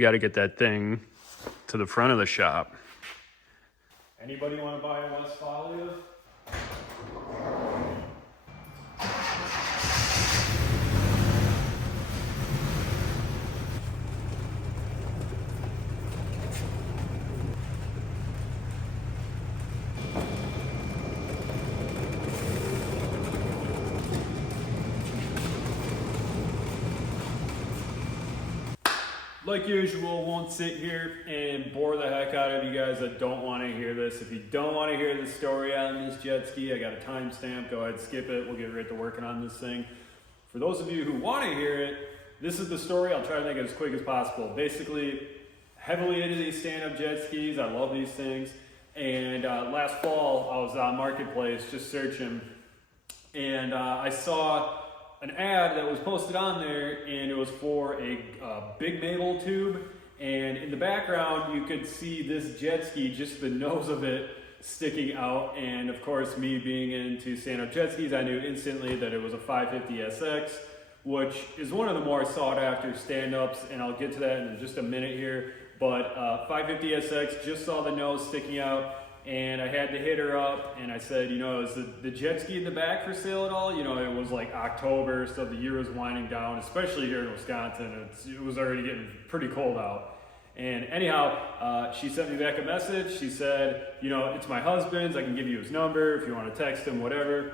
we got to get that thing to the front of the shop. Anybody want to buy a Westfalia? Like usual, won't sit here and bore the heck out of you guys that don't want to hear this. If you don't want to hear the story on this jet ski, I got a timestamp. Go ahead, skip it. We'll get right to working on this thing. For those of you who want to hear it, this is the story. I'll try to make it as quick as possible. Basically, heavily into these stand-up jet skis. I love these things. And last fall, I was on Marketplace just searching, and I saw an ad that was posted on there, and it was for a Big Mabel tube, and in the background you could see this jet ski, just the nose of it sticking out. And of course, me being into stand-up jet skis, I knew instantly that it was a 550SX, which is one of the more sought after stand-ups, and I'll get to that in just a minute here. But 550SX, just saw the nose sticking out, and I had to hit her up, and I said, you know, is the jet ski in the back for sale at all? You know, it was like October, so the year was winding down, especially here in Wisconsin. It was already getting pretty cold out. And anyhow, she sent me back a message. She said, you know, it's my husband's. I can give you his number if you want to text him, whatever.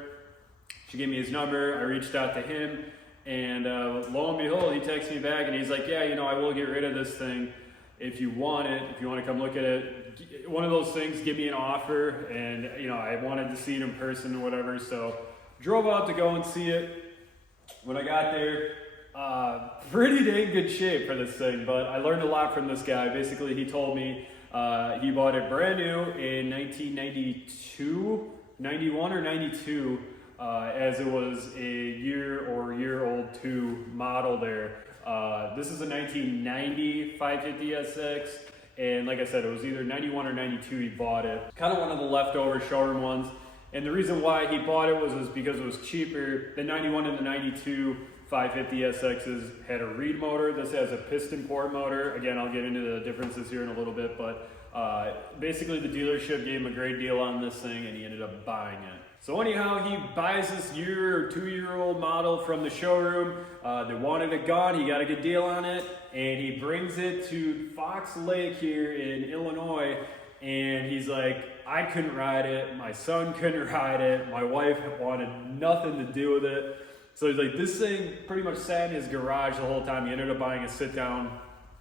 She gave me his number. I reached out to him, and lo and behold, he texted me back, and he's like, yeah, you know, I will get rid of this thing if you want it, if you want to come look at it. One of those things, give me an offer. And you know, I wanted to see it in person or whatever, so drove out to go and see it. When I got there, pretty dang good shape for this thing, but I learned a lot from this guy. Basically, he told me he bought it brand new in 1992, 91 or 92, as it was a year-old 2 model there. This is a 1990 550SX, and like I said, it was either 91 or 92 he bought it. Kind of one of the leftover showroom ones, and the reason why he bought it was because it was cheaper. The 91 and the 92 550SXs had a reed motor. This has a piston port motor. Again, I'll get into the differences here in a little bit, but basically the dealership gave him a great deal on this thing, and he ended up buying it. So anyhow, he buys this year or 2-year-old model from the showroom. They wanted it gone. He got a good deal on it, and he brings it to Fox Lake here in Illinois, and he's like, I couldn't ride it. My son couldn't ride it. My wife wanted nothing to do with it. So he's like, this thing pretty much sat in his garage the whole time. He ended up buying a sit-down,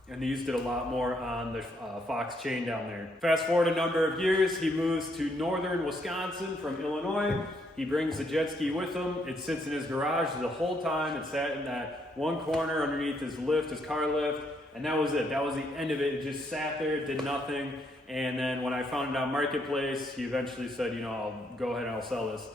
and they used it a lot more on the Fox chain down there. Fast forward a number of years, he moves to northern Wisconsin from Illinois. He brings the jet ski with him. It sits in his garage the whole time. It sat in that one corner underneath his lift, his car lift, and that was it. That was the end of it. It just sat there, did nothing. And then when I found it on Marketplace, he eventually said, you know, I'll go ahead and I'll sell this.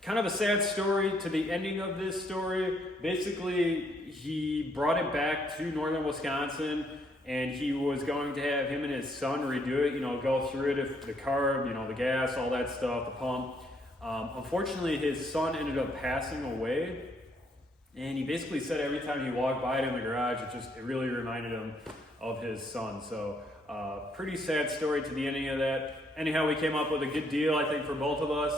Kind of a sad story to the ending of this story. Basically, he brought it back to northern Wisconsin, and he was going to have him and his son redo it, you know, go through it, if the carb, you know, the gas, all that stuff, the pump. Unfortunately, his son ended up passing away, and he basically said every time he walked by it in the garage, it really reminded him of his son. So pretty sad story to the ending of that. Anyhow, we came up with a good deal, I think, for both of us.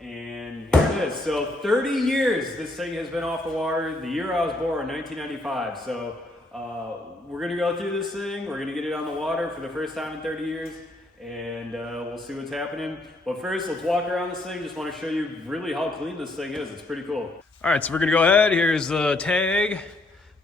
And here it is. So 30 years this thing has been off the water. The year I was born, 1995. So we're going to go through this thing. We're going to get it on the water for the first time in 30 years. And we'll see what's happening. But first, let's walk around this thing. Just want to show you really how clean this thing is. It's pretty cool. All right, so we're going to go ahead. Here's the tag.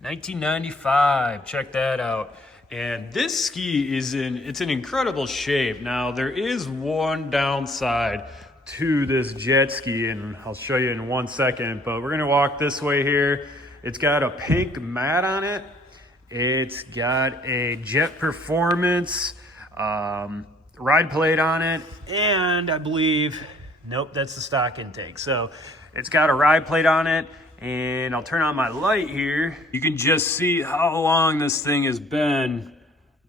1995. Check that out. And this ski is it's in incredible shape. Now, there is one downside to this jet ski, and I'll show you in 1 second, but we're gonna walk this way here. It's got a pink mat on it. It's got a Jet Performance ride plate on it, and I believe, nope, that's the stock intake. So it's got a ride plate on it, and I'll turn on my light here. You can just see how long this thing has been,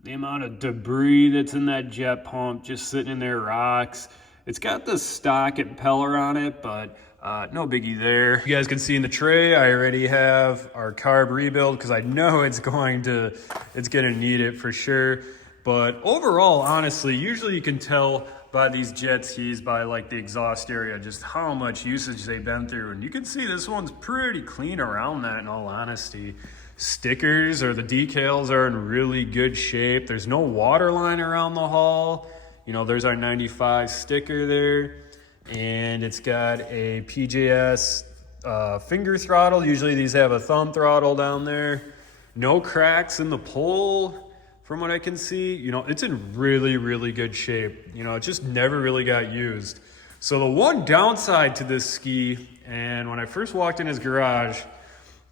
the amount of debris that's in that jet pump, just sitting in there, rocks. It's got the stock impeller on it, but No biggie there. You guys can see in the tray, I already have our carb rebuild because I know it's gonna need it for sure. But overall, honestly, usually you can tell by these jet skis, by like the exhaust area, just how much usage they've been through. And you can see this one's pretty clean around that, in all honesty. Stickers or the decals are in really good shape. There's no water line around the hull. You know, there's our 95 sticker there. And it's got a PJS finger throttle. Usually these have a thumb throttle down there. No cracks in the pole. From what I can see, you know, it's in really, really good shape. You know, it just never really got used. So the one downside to this ski, and when I first walked in his garage,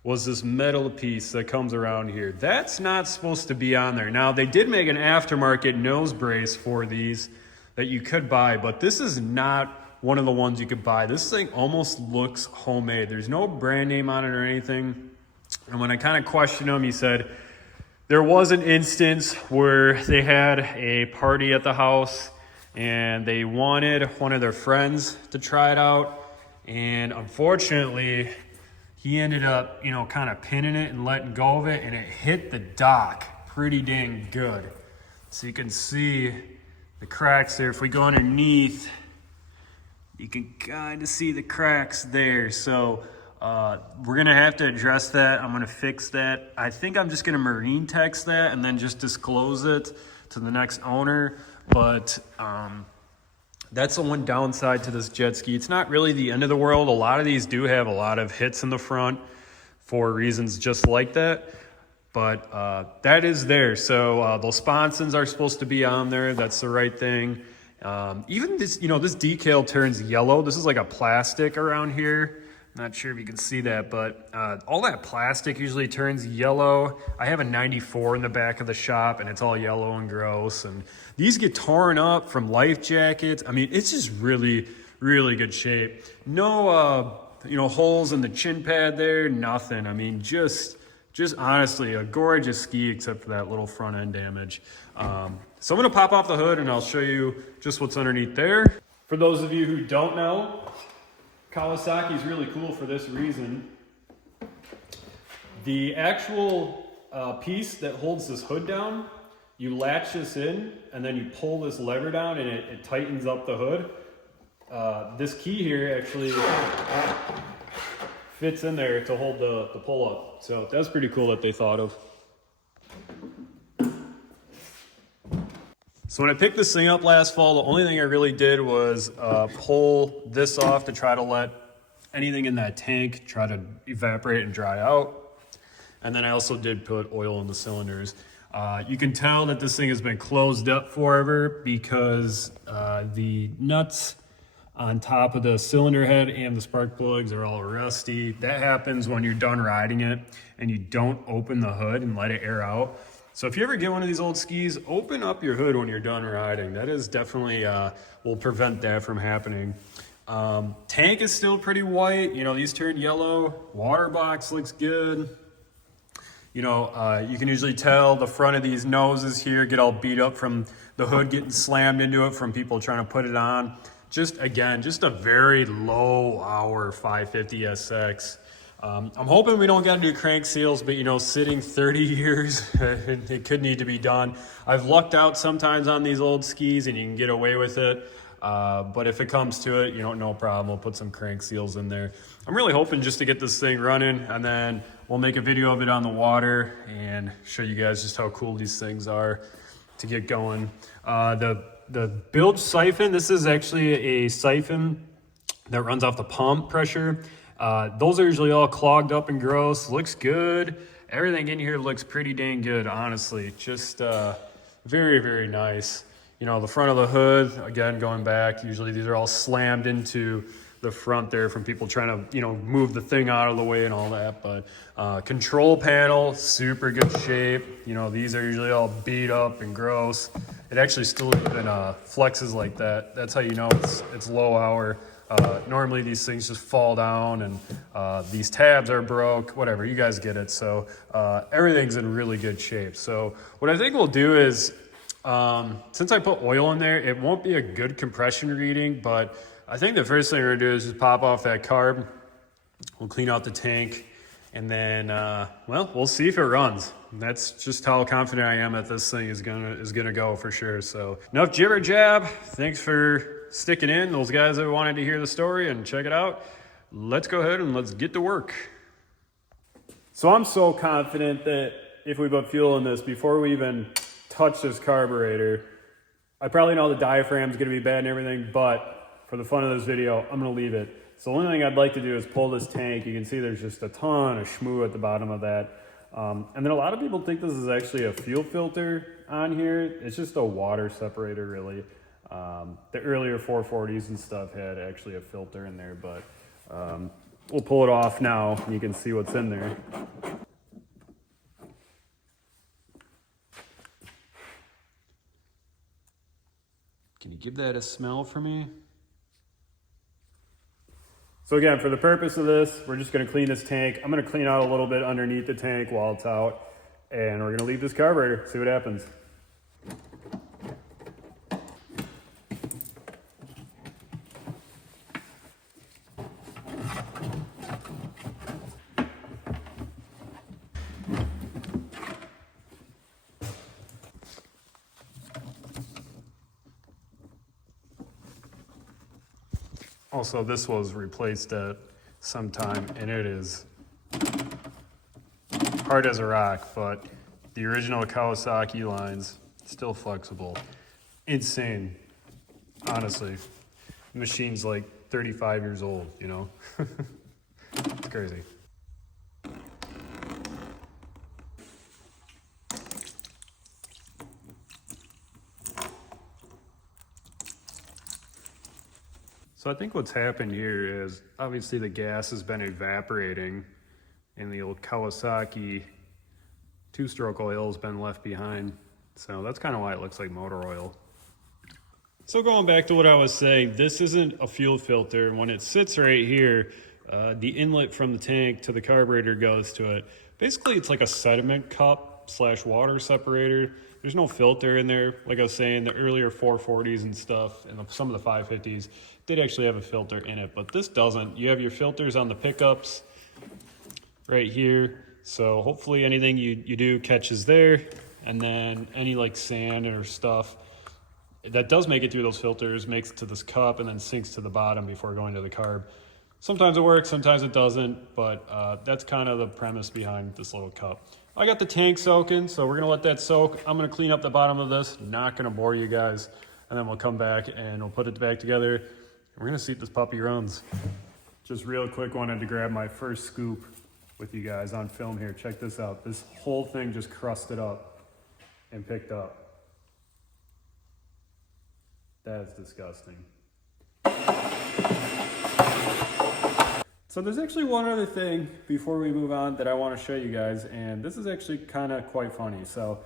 was this metal piece that comes around here. That's not supposed to be on there. Now, they did make an aftermarket nose brace for these that you could buy, but this is not one of the ones you could buy. This thing almost looks homemade. There's no brand name on it or anything. And when I kind of questioned him, he said, there was an instance where they had a party at the house and they wanted one of their friends to try it out. And unfortunately, he ended up, you know, kind of pinning it and letting go of it, and it hit the dock pretty dang good. So you can see the cracks there. If we go underneath, you can kind of see the cracks there. So we're gonna have to address that. I'm gonna fix that. I think I'm just gonna marine text that and then just disclose it to the next owner. But that's the one downside to this jet ski. It's not really the end of the world. A lot of these do have a lot of hits in the front for reasons just like that. But that is there. So those sponsons are supposed to be on there. That's the right thing. Even this, you know, this decal turns yellow. This is like a plastic around here. Not sure if you can see that, but all that plastic usually turns yellow. I have a 94 in the back of the shop, and it's all yellow and gross. And these get torn up from life jackets. I mean, it's just really, really good shape. No, you know, holes in the chin pad there, nothing. I mean, just honestly, a gorgeous ski except for that little front end damage. So I'm gonna pop off the hood and I'll show you just what's underneath there. For those of you who don't know, Kawasaki is really cool for this reason. The actual piece that holds this hood down, you latch this in and then you pull this lever down and it tightens up the hood. This key here actually fits in there to hold the pull up. So that's pretty cool that they thought of. So when I picked this thing up last fall, the only thing I really did was pull this off to try to let anything in that tank try to evaporate and dry out. And then I also did put oil in the cylinders. You can tell that this thing has been closed up forever because the nuts on top of the cylinder head and the spark plugs are all rusty. That happens when you're done riding it and you don't open the hood and let it air out. So if you ever get one of these old skis, open up your hood when you're done riding. That is definitely, will prevent that from happening. Tank is still pretty white. You know, these turn yellow. Water box looks good. You know, you can usually tell the front of these noses here get all beat up from the hood getting slammed into it from people trying to put it on. Just, again, just a very low hour 550 SX. I'm hoping we don't got to do crank seals, but you know, sitting 30 years, it could need to be done. I've lucked out sometimes on these old skis and you can get away with it. But if it comes to it, you know, no problem. We'll put some crank seals in there. I'm really hoping just to get this thing running and then we'll make a video of it on the water and show you guys just how cool these things are to get going. The bilge siphon, this is actually a siphon that runs off the pump pressure. Those are usually all clogged up and gross. Looks good. Everything in here looks pretty dang good, honestly. Just very, very nice. You know, the front of the hood, again, going back, usually these are all slammed into the front there from people trying to, you know, move the thing out of the way and all that. But control panel, super good shape. You know, these are usually all beat up and gross. It actually still even flexes like that. That's how you know it's low hour. Normally these things just fall down and these tabs are broke, whatever, you guys get it. So everything's in really good shape. So what I think we'll do is, since I put oil in there, it won't be a good compression reading, but I think the first thing we're gonna do is just pop off that carb. We'll clean out the tank, and then, well, we'll see if it runs. That's just how confident I am that this thing is gonna go for sure. So enough jibber jab. Thanks for sticking in. Those guys that wanted to hear the story and check it out. Let's go ahead and let's get to work. So I'm so confident that if we put fuel in this before we even touch this carburetor, I probably know the diaphragm's gonna be bad and everything, but for the fun of this video, I'm gonna leave it. So the only thing I'd like to do is pull this tank. You can see there's just a ton of schmoo at the bottom of that. And then a lot of people think this is actually a fuel filter on here. It's just a water separator, really. The earlier 440s and stuff had actually a filter in there, but we'll pull it off now and you can see what's in there. Can you give that a smell for me? So again, for the purpose of this, we're just gonna clean this tank. I'm gonna clean out a little bit underneath the tank while it's out, and we're gonna leave this carburetor, see what happens. Also, this was replaced at some time, and it is hard as a rock, but the original Kawasaki lines, still flexible. Insane, honestly. The machine's like 35 years old, you know? It's crazy. So I think what's happened here is obviously the gas has been evaporating and the old Kawasaki two-stroke oil has been left behind. So that's kind of why it looks like motor oil. So going back to what I was saying, this isn't a fuel filter. And when it sits right here, the inlet from the tank to the carburetor goes to it. Basically, it's like a sediment cup / water separator. There's no filter in there. Like I was saying, the earlier 440s and stuff and some of the 550s did actually have a filter in it, but this doesn't. You have your filters on the pickups right here. So hopefully anything you do catches there, and then any like sand or stuff that does make it through those filters makes it to this cup and then sinks to the bottom before going to the carb. Sometimes it works, sometimes it doesn't, but that's kind of the premise behind this little cup. I got the tank soaking, so we're gonna let that soak. I'm gonna clean up the bottom of this, not gonna bore you guys, and then we'll come back and we'll put it back together. We're gonna see if this puppy runs. Just real quick, wanted to grab my first scoop with you guys on film here. Check this out. This whole thing just crusted up and picked up. That is disgusting. So there's actually one other thing before we move on that I want to show you guys, and this is actually kind of quite funny. So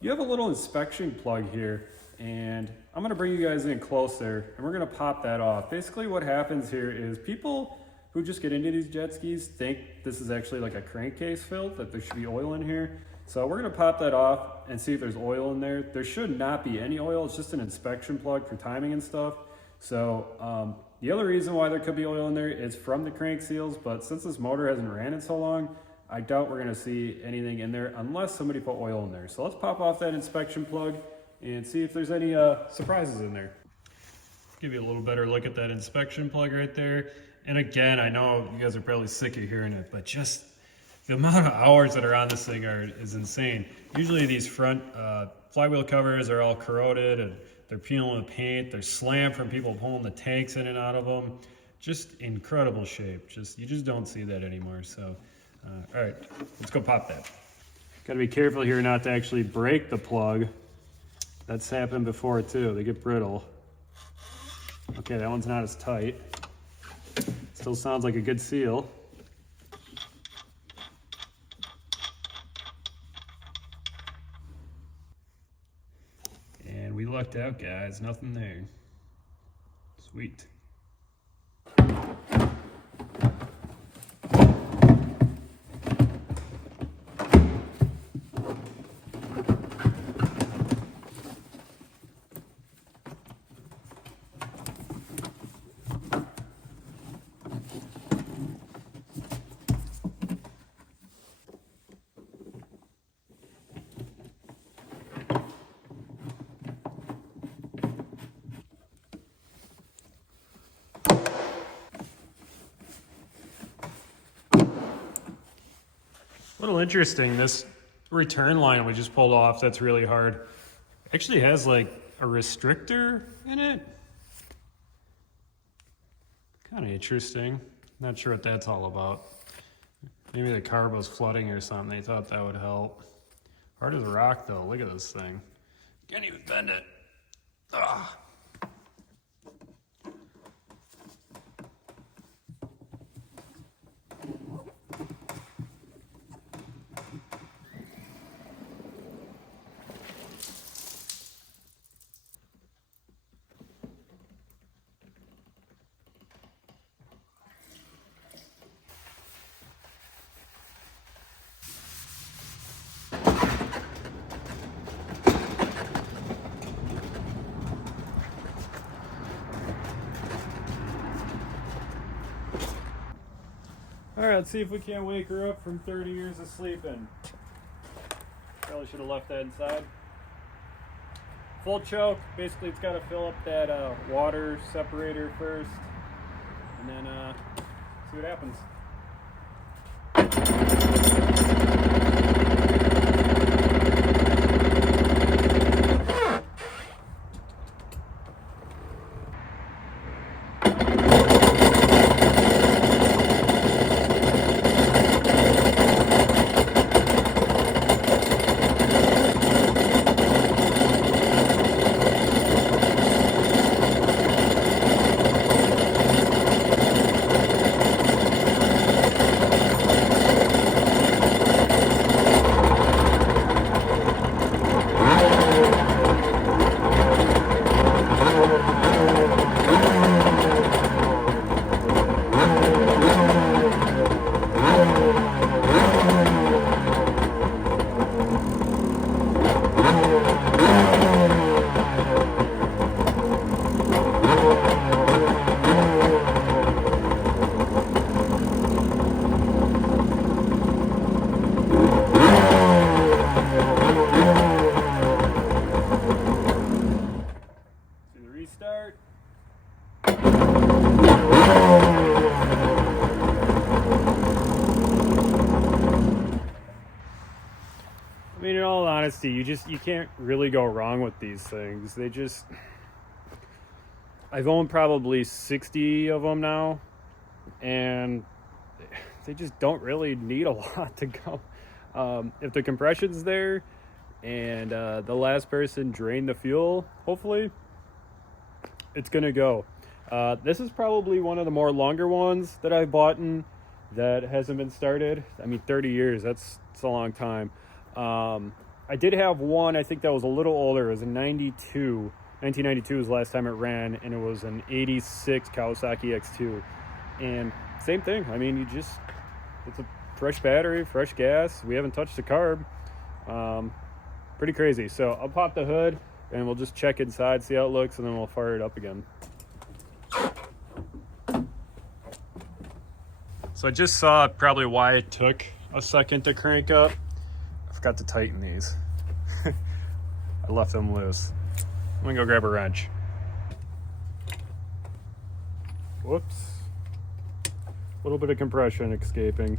you have a little inspection plug here, and I'm gonna bring you guys in closer and we're gonna pop that off. Basically what happens here is people who just get into these jet skis think this is actually like a crankcase filled, that there should be oil in here. So we're gonna pop that off and see if there's oil in there. There should not be any oil, it's just an inspection plug for timing and stuff. So the other reason why there could be oil in there is from the crank seals, but since this motor hasn't ran in so long, I doubt we're gonna see anything in there unless somebody put oil in there. So let's pop off that inspection plug and see if there's any surprises in there. Give you a little better look at that inspection plug right there. And again, I know you guys are probably sick of hearing it, but just the amount of hours that are on this thing is insane. Usually these front flywheel covers are all corroded and they're peeling with paint. They're slammed from people pulling the tanks in and out of them. Just incredible shape. You just don't see that anymore. So, all right, let's go pop that. Got to be careful here not to actually break the plug. That's happened before too. They get brittle. Okay, that one's not as tight. Still sounds like a good seal. And we lucked out, guys. Nothing there. Sweet. little interesting. This return line we just pulled off, that's really hard. Actually has like a restrictor in it. Kind of interesting. Not sure what that's all about. Maybe the carb was flooding or something. They thought that would help. Hard as a rock though. Look at this thing. Can't even bend it. Ugh. All right, let's see if we can't wake her up from 30 years of sleeping. Probably should have left that inside. Full choke. Basically, it's got to fill up that water separator first, and then see what happens. Restart. I mean, in all honesty, you can't really go wrong with these things. I've owned probably 60 of them now, and they just don't really need a lot to go. If the compression's there and the last person drained the fuel, hopefully, it's gonna go. This is probably one of the more longer ones that I've bought in that hasn't been started. I mean, 30 years, that's a long time. I did have one, I think that was a little older. It was a 92. 1992 was the last time it ran, and it was an 86 Kawasaki X2. And same thing. I mean, it's a fresh battery, fresh gas. We haven't touched the carb. Pretty crazy. So I'll pop the hood and we'll just check inside, see how it looks, and then we'll fire it up again. So I just saw probably why it took a second to crank up. I forgot to tighten these. I left them loose. I'm gonna go grab a wrench. Whoops. A little bit of compression escaping.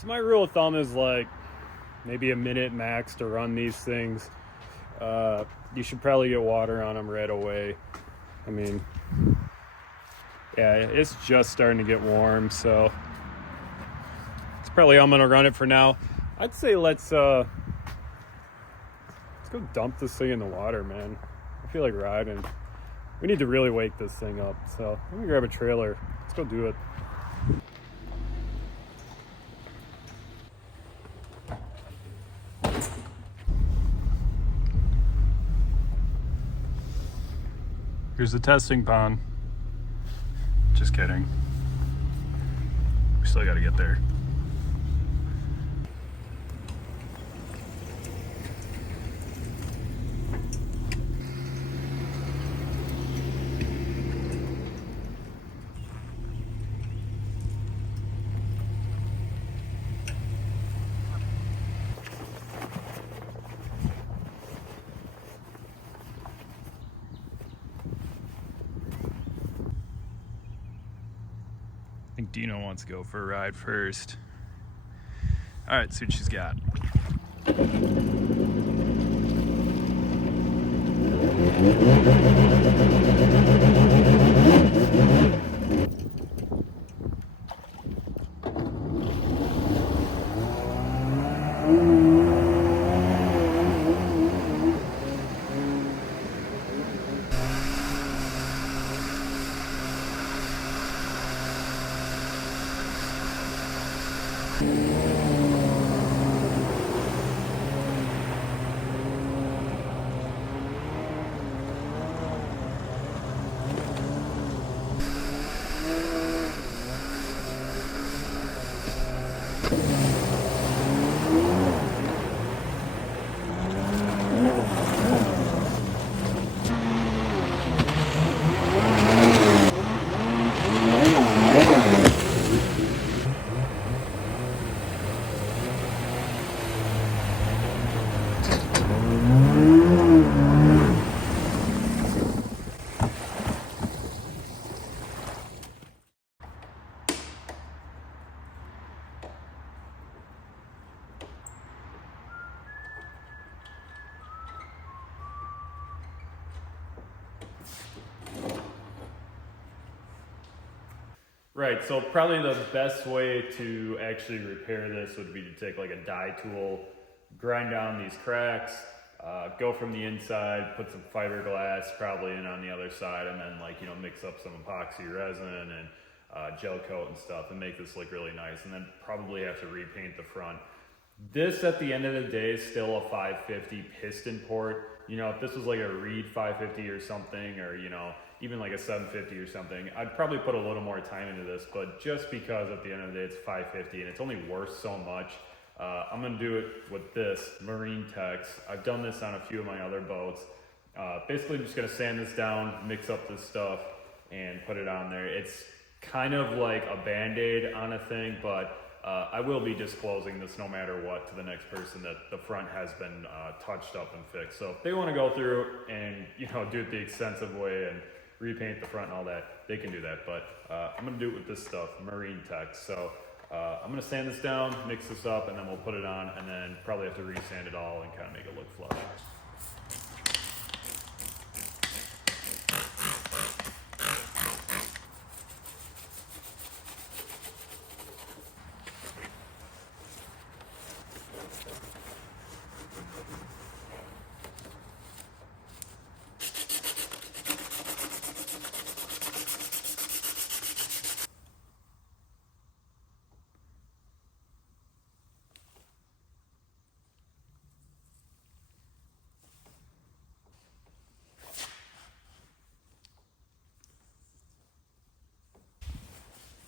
So my rule of thumb is like maybe a minute max to run these things. You should probably get water on them right away. I mean, yeah, it's just starting to get warm, so it's probably how I'm gonna run it for now. I'd say let's go dump this thing in the water, man. I feel like riding. We need to really wake this thing up, so let me grab a trailer. Let's go do it. Here's the testing pond. Just kidding. We still got to get there. I think Dino wants to go for a ride first. All right, see what she's got. Right, so probably the best way to actually repair this would be to take like a die tool, grind down these cracks, go from the inside, put some fiberglass probably in on the other side, and then like, you know, mix up some epoxy resin and gel coat and stuff and make this look really nice, and then probably have to repaint the front. This at the end of the day is still a 550 piston port. You know, if this was like a Reed 550 or something, or you know, even like a 750 or something, I'd probably put a little more time into this, but just because at the end of the day it's 550 and it's only worth so much, I'm gonna do it with this Marine Tex. I've done this on a few of my other boats. Basically I'm just gonna sand this down, mix up this stuff, and put it on there. It's kind of like a Band-Aid on a thing, but I will be disclosing this no matter what to the next person that the front has been touched up and fixed. So if they wanna go through and, you know, do it the extensive way and repaint the front and all that, they can do that, but I'm gonna do it with this stuff, Marine Tex. So I'm gonna sand this down, mix this up, and then we'll put it on, and then probably have to re-sand it all and kind of make it look flush.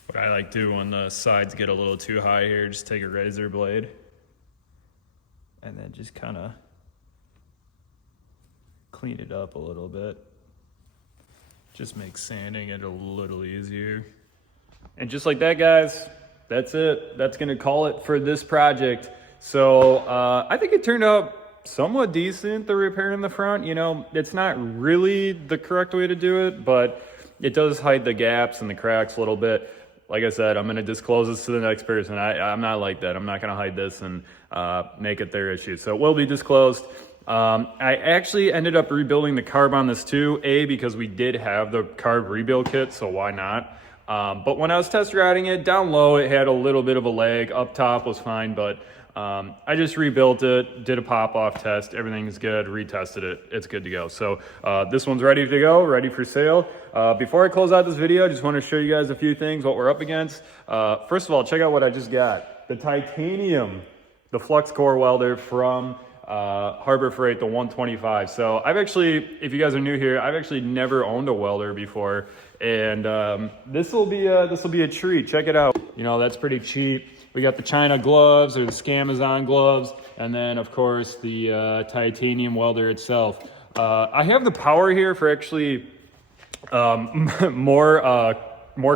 What I like to do when the sides get a little too high here, just take a razor blade and then just kind of clean it up a little bit. Just makes sanding it a little easier. And just like that, guys, that's it. That's gonna call it for this project. So I think it turned out somewhat decent, the repair in the front. You know, it's not really the correct way to do it, but it does hide the gaps and the cracks a little bit. Like I said, I'm going to disclose this to the next person. I'm not like that. I'm not going to hide this and make it their issue. So it will be disclosed. I actually ended up rebuilding the carb on this too, because we did have the carb rebuild kit, so why not? But when I was test riding it, down low it had a little bit of a lag. Up top was fine, but I just rebuilt it, did a pop-off test, everything's good, retested it, it's good to go. So this one's ready to go, ready for sale. Before I close out this video, I just want to show you guys a few things, what we're up against. First of all, check out what I just got. The titanium, the flux core welder from Harbor Freight, the 125. So I've actually, if you guys are new here, I've actually never owned a welder before, and this will be a treat. Check it out. You know, that's pretty cheap. We got the China gloves or the Scamazon gloves, and then of course the titanium welder itself. I have the power here for actually more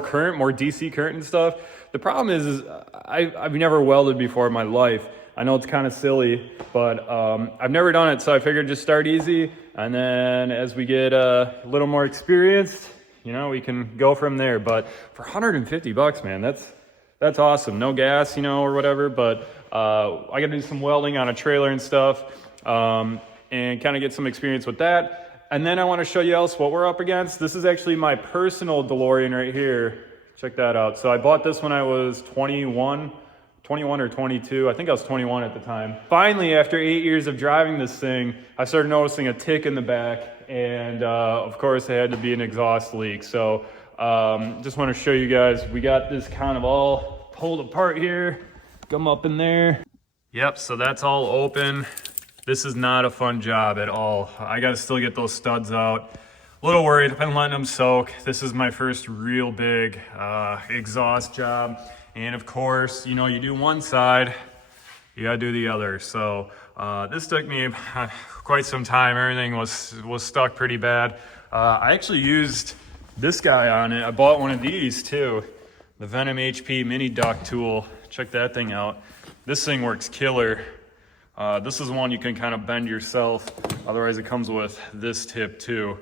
current, more DC current and stuff. The problem is I've never welded before in my life. I know it's kind of silly, but I've never done it, so I figured just start easy, and then as we get a little more experienced, you know, we can go from there. But for 150 bucks, man, that's awesome. No gas, you know, or whatever, but I got to do some welding on a trailer and stuff, and kind of get some experience with that. And then I want to show you else what we're up against. This is actually my personal DeLorean right here. Check that out. So I bought this when I was 21 or 22. I think I was 21 at the time. Finally, after 8 years of driving this thing, I started noticing a tick in the back, and of course it had to be an exhaust leak. So just want to show you guys, we got this kind of all pulled apart here. Come up in there. Yep, so that's all open. This is not a fun job at all. I gotta still get those studs out. A little worried, I've been letting them soak. This is my first real big exhaust job. And of course, you know, you do one side, you gotta do the other. So this took me quite some time. Everything was stuck pretty bad. I actually used this guy on it. I bought one of these too, the Venom HP mini duct tool. Check that thing out. This thing works killer. This is one you can kind of bend yourself. Otherwise it comes with this tip too.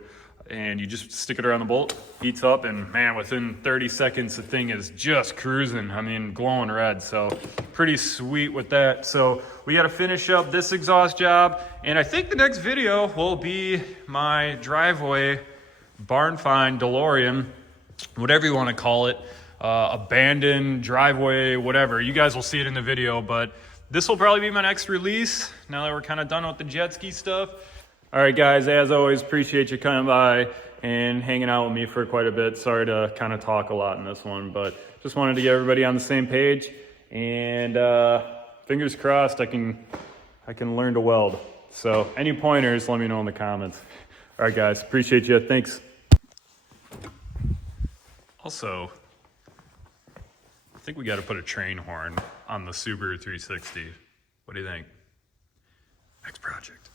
And you just stick it around the bolt, heats up, and man, within 30 seconds, the thing is just cruising. I mean, glowing red, so pretty sweet with that. So we gotta finish up this exhaust job, and I think the next video will be my driveway barn find DeLorean, whatever you wanna call it, abandoned driveway, whatever. You guys will see it in the video, but this will probably be my next release now that we're kind of done with the jet ski stuff. All right, guys, as always, appreciate you coming by and hanging out with me for quite a bit. Sorry to kind of talk a lot in this one, but just wanted to get everybody on the same page, and fingers crossed I can learn to weld. So any pointers, let me know in the comments. All right, guys, appreciate you. Thanks. Also, I think we got to put a train horn on the Subaru 360. What do you think? Next project.